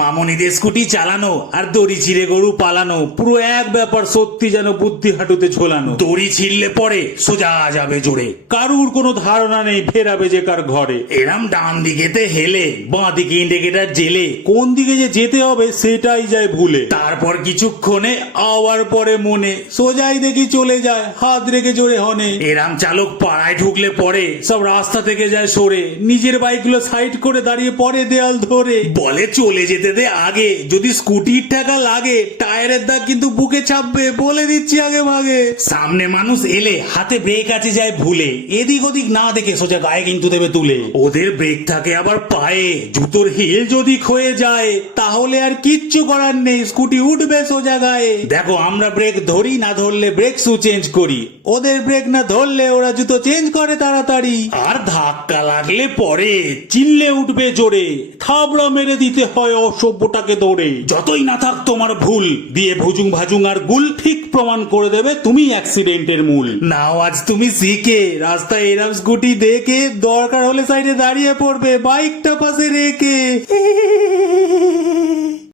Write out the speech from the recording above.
মামনিদের scooty চালানো আর দড়ি ছিঁড়ে গরু পালানো পুরো এক ব্যাপার, সত্যি যেন বুদ্ধি হাঁটুতে ঝোলানো। দড়ি ছিঁড়লে পরে সোজা যাবে জোরে, কারুর কোনো ধারণা নেই ফেরাবে যে কার ঘরে। এরাম ডান দিকেতে হেলে বাঁ দিকে ইন্ডিকেটার জেলে কোন দিকে যে যেতে হবে সেটাই যায় ভুলে। তারপর কিছুক্ষণে আওয়ার পরে মনে সোজাই দেখি চলে যায় হাত রেখে জোরে হনে। এরাম চালক পাড়ায় ঢুকলে পরে সব রাস্তা থেকে যায় সরে, নিজের বাইকগুলো সাইড করে দাঁড়িয়ে পরে দেয়াল ধরে বলে চলে যেতে দে আগে, যদি স্কুটির টাকা লাগে টায়ারের দাগ কিন্তু বুকে চাপবে, বলে দিচ্ছি আগে ভাগে। সামনে মানুষ এলে হাতে ব্রেক আছে যায় ভুলে, এদিক ওদিক না দেখে সোজা গায়ে কিন্তু দেবে তুলে। ওদের ব্রেক থাকে আবার পায়ে, জুতোর হিল যদি ক্ষয়ে যায় তাহলে আর কিচ্ছু করার নেই, স্কুটি উঠবে সোজা গায়ে। দেখো আমরা ব্রেক ধরি, না ধরলে ব্রেক শু চেঞ্জ করি, ওদের ব্রেক না ধরলে ওরা জুতো চেঞ্জ করে তাড়াতাড়ি। আর ধাক্কা লাগলে পরে চিল্লে উঠবে জোরে, থাবড়া মেরে দিতে হয় অসভ্যটাকে দৌড়ে। যতই না থাক তোমার ভুল, দিয়ে ভুজুং ভাজুং আর গুল ঠিক প্রমাণ করে দেবে তুমি অ্যাক্সিডেন্টের মূল। নাও আজ তুমি শিখে রাস্তায় এরম স্কুটি দেখে, দরকার হলে সাইডে দাঁড়িয়ে পড়বে বাইকটা পাশে রেখে।